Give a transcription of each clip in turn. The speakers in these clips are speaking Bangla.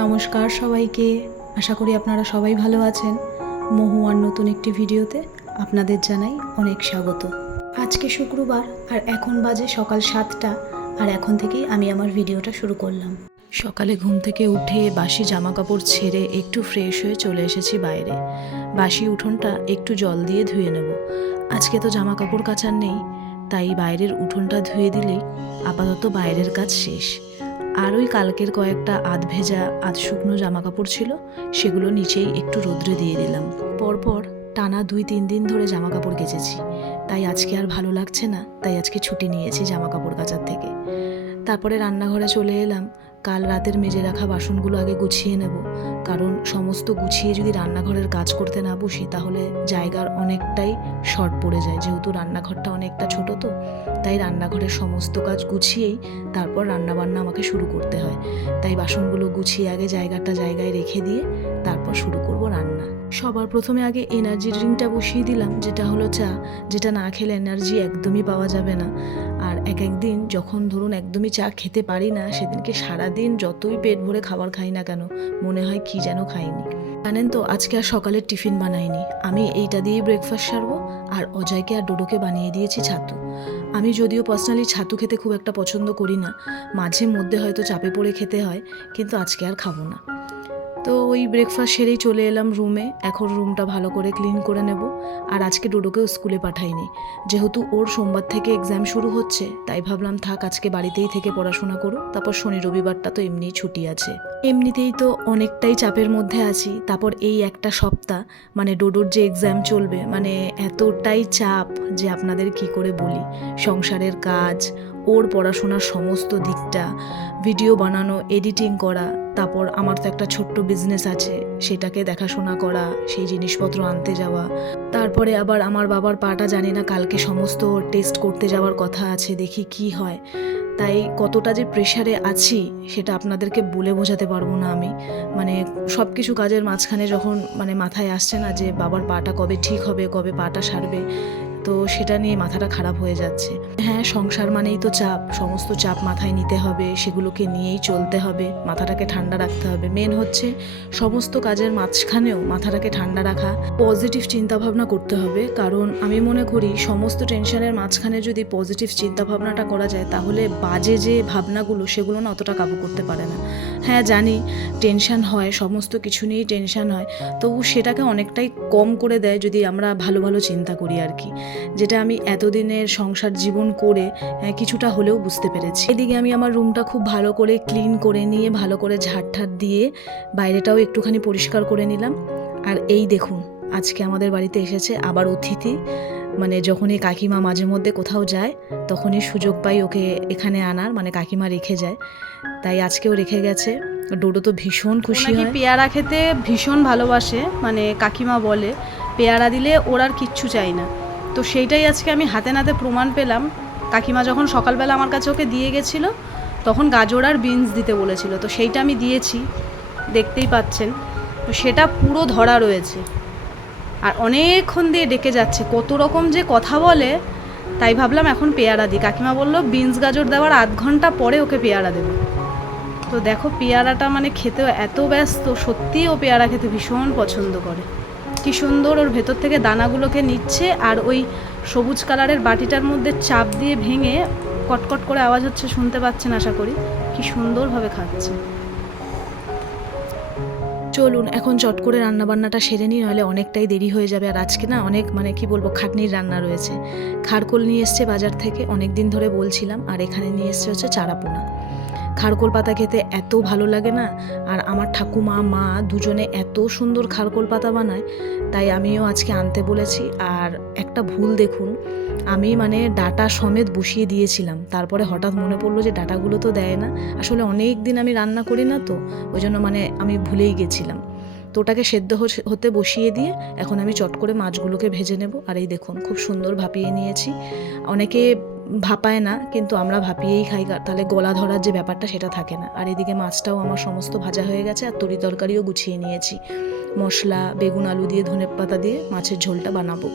নমস্কার সবাইকে। আশা করি আপনারা সবাই ভালো আছেন। মহুয়ার নতুন একটি ভিডিওতে আপনাদের জানাই অনেক স্বাগত। আজকে শুক্রবার আর এখন বাজে সকাল 7টা, আর এখন থেকেই আমি আমার ভিডিওটা শুরু করলাম। সকালে ঘুম থেকে উঠে বাসি জামা কাপড় ছেড়ে একটু ফ্রেশ হয়ে চলে এসেছি বাইরে। বাসি উঠোনটা একটু জল দিয়ে ধুয়ে নেব। আজকে তো জামা কাপড় কাচার নেই, তাই বাইরের উঠোনটা ধুয়ে দিলেই আপাতত বাইরের কাজ শেষ। আর ওই কালকের কয়েকটা আধ ভেজা আধ শুকনো জামা কাপড় ছিল, সেগুলো নিচেই একটু রোদ্রে দিয়ে দিলাম। পরপর টানা 2-3 দিন ধরে জামা কাপড় কেচেছি, তাই আজকে আর ভালো লাগছে না, তাই আজকে ছুটি নিয়েছি জামা কাপড় কাচার থেকে। তারপরে রান্নাঘরে চলে এলাম। কাল রাতের মেজে রাখা বাসনগুলো আগে গুছিয়ে নেব, কারণ সমস্ত গুছিয়ে যদি রান্নাঘরের কাজ করতে না বসি তাহলে জায়গার অনেকটাই শর্ট পড়ে যায়, যেহেতু রান্নাঘরটা অনেকটা ছোট, তো তাই রান্নাঘরের সমস্ত কাজ গুছিয়েই তারপর রান্নাবান্না আমাকে শুরু করতে হয়। তাই বাসনগুলো গুছিয়ে আগে জায়গাটা জায়গায় রেখে দিয়ে তারপর শুরু করব রান্না। সবার প্রথমে আগে এনার্জি ড্রিঙ্কটা বসিয়ে দিলাম, যেটা হলো চা, যেটা না খেলে এনার্জি একদমই পাওয়া যাবে না। আর একদিন যখন ধরুন একদমই চা খেতে পারি না, সেদিনকে সারাদিন যতই পেট ভরে খাবার খাই না কেন মনে হয় কি যেন খাইনি। জানেন তো, আজকে আর সকালের টিফিন বানাইনি, আমি এইটা দিয়েই ব্রেকফাস্ট সারবো। আর অজয়কে আর ডোডোকে বানিয়ে দিয়েছি ছাতু। আমি যদিও পার্সোনালি ছাতু খেতে খুব একটা পছন্দ করি না, মাঝে মধ্যে হয়তো চাপে পড়ে খেতে হয়, কিন্তু আজকে আর খাবো না। তো ওই ব্রেকফাস্ট সেরেই চলে এলাম রুমে। এখন রুমটা ভালো করে ক্লিন করে নেব। আর আজকে ডোডোকেও স্কুলে পাঠাইনি, যেহেতু ওর সোমবার থেকে এক্সাম শুরু হচ্ছে, তাই ভাবলাম থাক আজকে বাড়িতেই থেকে পড়াশোনা করুক, তারপর শনি রবিবারটা তো এমনিই ছুটি আছে। এমনিতেই তো অনেকটাই চাপের মধ্যে আছি, তারপর এই একটা সপ্তাহ মানে ডোডোর যে এক্সাম চলবে, মানে এতটাই চাপ যে আপনাদের কি করে বলি। সংসারের কাজ, ওর পড়াশোনার সমস্ত দিকটা, ভিডিও বানানো, এডিটিং করা, তারপর আমার তো একটা ছোট্ট বিজনেস আছে, সেটাকে দেখাশোনা করা, সেই জিনিসপত্র আনতে যাওয়া। তারপরে আবার আমার বাবার পাটা জানি না, কালকে সমস্ত টেস্ট করতে যাওয়ার কথা আছে, দেখি কি হয়। তাই কতটা যে প্রেশারে আছি সেটা আপনাদেরকে বলে বোঝাতে পারবো না আমি। মানে সব কিছু কাজের মাঝখানে যখন মানে মাথায় আসছে না যে বাবার পাটা কবে ঠিক হবে, কবে পাটা সারবে, তো সেটা নিয়ে মাথাটা খারাপ হয়ে যাচ্ছে। হ্যাঁ, সংসার মানেই তো চাপ, সমস্ত চাপ মাথায় নিতে হবে, সেগুলোকে নিয়েই চলতে হবে, মাথাটাকে ঠান্ডা রাখতে হবে। মেন হচ্ছে সমস্ত কাজের মাঝখানেও মাথাটাকে ঠান্ডা রাখা, পজিটিভ চিন্তাভাবনা করতে হবে। কারণ আমি মনে করি সমস্ত টেনশনের মাঝখানে যদি পজিটিভ চিন্তাভাবনাটা করা যায়, তাহলে বাজে যে ভাবনাগুলো সেগুলো না অতটা কাবু করতে পারে না। হ্যাঁ জানি টেনশন হয়, সমস্ত কিছু নিয়েই টেনশন হয়, তবু সেটাকে অনেকটাই কম করে দেয় যদি আমরা ভালো ভালো চিন্তা করি আর কি, যেটা আমি এতদিনের সংসার জীবন করে কিছুটা হলেও বুঝতে পেরেছি। এদিকে আমি আমার রুমটা খুব ভালো করে ক্লিন করে নিয়ে ভালো করে ঝাড় দিয়ে বাইরেটাও একটুখানি পরিষ্কার করে নিলাম। আর এই দেখুন, আজকে আমাদের বাড়িতে এসেছে আবার অতিথি। মানে যখনই কাকিমা মাঝে মধ্যে কোথাও যায় তখনই সুযোগ পাই ওকে এখানে আনার, মানে কাকিমা রেখে যায়, তাই আজকেও রেখে গেছে। ডোডো তো ভীষণ খুশি হয়। পেয়ারা খেতে ভীষণ ভালোবাসে, মানে কাকিমা বলে পেয়ারা দিলে ওর আর কিচ্ছু চাই না। তো সেইটাই আজকে আমি হাতে নাতে প্রমাণ পেলাম। কাকিমা যখন সকালবেলা আমার কাছে ওকে দিয়ে গেছিলো, তখন গাজর আর বিনস দিতে বলেছিল, তো সেইটা আমি দিয়েছি, দেখতেই পাচ্ছেন। তো সেটা পুরো ধরা রয়েছে, আর অনেকক্ষণ দিয়ে ডেকে যাচ্ছে, কত রকম যে কথা বলে। তাই ভাবলাম এখন পেয়ারা দিই। কাকিমা বললো বিনস গাজর দেওয়ার আধ ঘন্টা পরে ওকে পেয়ারা দেবো। তো দেখো পেয়ারাটা মানে খেতেও এত ব্যস্ত, সত্যিই ও পেয়ারা খেতে ভীষণ পছন্দ করে। কি সুন্দর ওর ভেতর থেকে দানাগুলোকে নিচ্ছে, আর ওই সবুজ কালারের বাটিটার মধ্যে চাপ দিয়ে ভেঙে কটকট করে আওয়াজ হচ্ছে, শুনতে পাচ্ছেন আশা করি। কি সুন্দরভাবে খাচ্ছে। চলুন এখন চট করে রান্নাবান্নাটা সেরে নিই, নাহলে অনেকটাই দেরি হয়ে যাবে। আর আজকে না অনেক মানে কি বলবো, খাটনির রান্না রয়েছে। খারকোল নিয়ে এসছে বাজার থেকে, অনেক দিন ধরে বলছিলাম, আর এখানে নিয়ে এসছে হচ্ছে চারাপোনা। খারকোল পাতা খেতে এত ভালো লাগে না, আর আমার ঠাকুমা মা দুজনে এত সুন্দর খারকোল পাতা বানায়, তাই আমিও আজকে আনতে বলেছি। আর একটা ভুল দেখুন, আমি মানে ডাটা সমেত বসিয়ে দিয়েছিলাম, তারপরে হঠাৎ মনে পড়লো যে ডাটাগুলো তো দেয় না। আসলে অনেক দিন আমি রান্না করি না, তো ওই জন্য মানে আমি ভুলেই গেছিলাম। তো ওটাকে সেদ্ধ হতে বসিয়ে দিয়ে এখন আমি চট করে মাছগুলোকে ভেজে নেব। আর এই দেখুন খুব সুন্দর ভাপিয়ে নিয়েছি। অনেকে ভাপায় না, কিন্তু আমরা ভাপিয়েই খাই, তাহলে গলা ধরার যে ব্যাপারটা সেটা থাকে না। আর এদিকে মাছটাও আমার সমস্ত ভাজা হয়ে গেছে, আর তরি তরকারিও গুছিয়ে নিয়েছি। মশলা, বেগুন, আলু দিয়ে ধনেপাতা দিয়ে মাছের ঝোলটা বানাবো।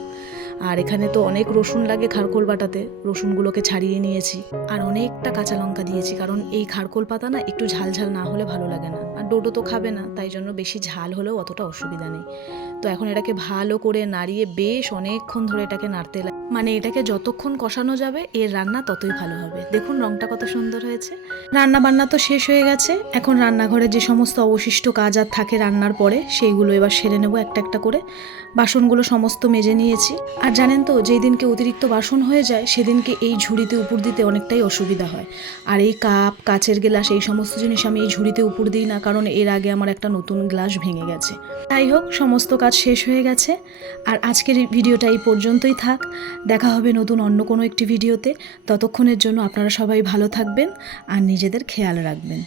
আর এখানে তো অনেক রসুন লাগে খারকোল বাটাতে, রসুনগুলোকে ছাড়িয়ে নিয়েছি। আর অনেকটা কাঁচা লঙ্কা দিয়েছি, কারণ এই খারকোল পাতা না একটু ঝাল ঝাল না হলে ভালো লাগে না। আর ডোডো তো খাবে না, তাই জন্য বেশি ঝাল হলেও অতটা অসুবিধা নেই। তো এখন এটাকে ভালো করে নাড়িয়ে বেশ অনেকক্ষণ ধরে এটাকে নাড়তে মানে এটাকে যতক্ষণ কষানো যাবে এর রান্না ততই ভালো হবে। দেখুন রংটা কত সুন্দর হয়েছে। রান্না বান্না তো শেষ হয়ে গেছে, এখন রান্নাঘরে যে সমস্ত অবশিষ্ট কাজ আর থাকে রান্নার পরে সেইগুলো এবার সেরে নেবো একটা একটা করে। বাসনগুলো সমস্ত মেজে নিয়েছি। আর জানেন তো, যেই দিনকে অতিরিক্ত বাসন হয়ে যায় সেদিনকে এই ঝুড়িতে উপর দিতে অনেকটাই অসুবিধা হয়। আর এই কাপ, কাচের গ্লাস, এই সমস্ত জিনিস আমি এই ঝুড়িতে উপর দিই না, কারণ এর আগে আমার একটা নতুন গ্লাস ভেঙে গেছে। যাই হোক, সমস্ত কাজ শেষ হয়ে গেছে। আর আজকের ভিডিওটা এই পর্যন্তই থাক। দেখা হবে নতুন অন্য কোনো একটি ভিডিওতে। ততক্ষণের জন্য আপনারা সবাই ভালো থাকবেন আর নিজেদের খেয়াল রাখবেন।